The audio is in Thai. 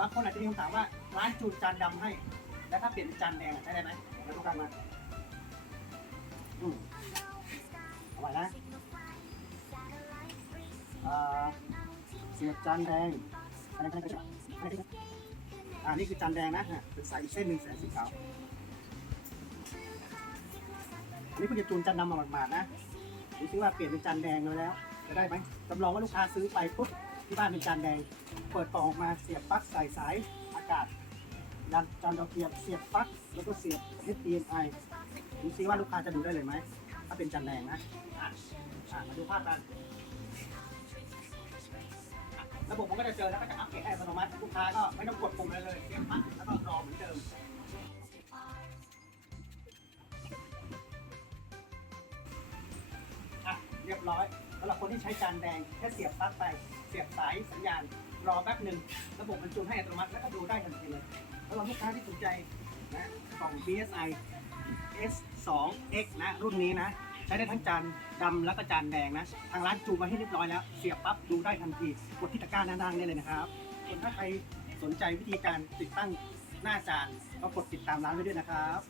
บางคนอาจจะมีคำถามว่าร้านจูนจานดำให้ แล้วถ้าเปลี่ยนเป็นจานแดงอะใช้ได้ไหมเดี๋ยวดูกันมาอืมเอาไว้นะอ่าเสียบจานแดงอะไรกันกันอ่านี่คือจานแดงนะฮะเป็นสายอีกเส้นหนึ่งแสนสีขาวอันนี้คุณจะจูนจานดำมาหมาดๆนะดูซิว่าเปลี่ยนเป็นจานแดงแล้ว จะได้ไหมจำลองว่าลูกค้าซื้อไปปุ๊บ ที่บ้านเป็นจานแดง เปิดกล่อออกมาเสียบปลั๊กใส่สายอากาศยันจานดาวเทียมเสียบปลั๊กแล้วก็เสียบ HDMI ดูซิว่าลูกค้าจะดูได้เลยไหม ถ้าเป็นจานแดงนะอะอะมาดูภาพกันระบบมันก็จะเจอแล้วก็จะอัปเดตให้อัตโนมัติลูกค้าก็ไม่ต้องกดปุ่มอะไรเลยเสียบปลั๊กแล้วก็รอเหมือนเดิมอะเรียบร้อย สำหรับคนที่ใช้จานแดงแค่เสียบปลั๊กไป เสียบสายสัญญาณ รอแป๊บหนึ่งระบบมันจูนให้อัตโนมัติแล้วก็ดูได้ทันทีเลยสำหรับลูกค้าที่สนใจนะกล่อง BSI S2X นะรุ่นนี้นะ ใช้ได้ทั้งจานดำแล้วก็จานแดงนะ ทางร้านจูนมาให้เรียบร้อยแล้ว เสียบปั๊บดูได้ทันทีกดที่ตะกร้าหน้าดังนี่เลยนะครับส่วนถ้าใครสนใจวิธีการติดตั้งหน้าจานก็กดติดตามร้านไว้ด้วยนะครับ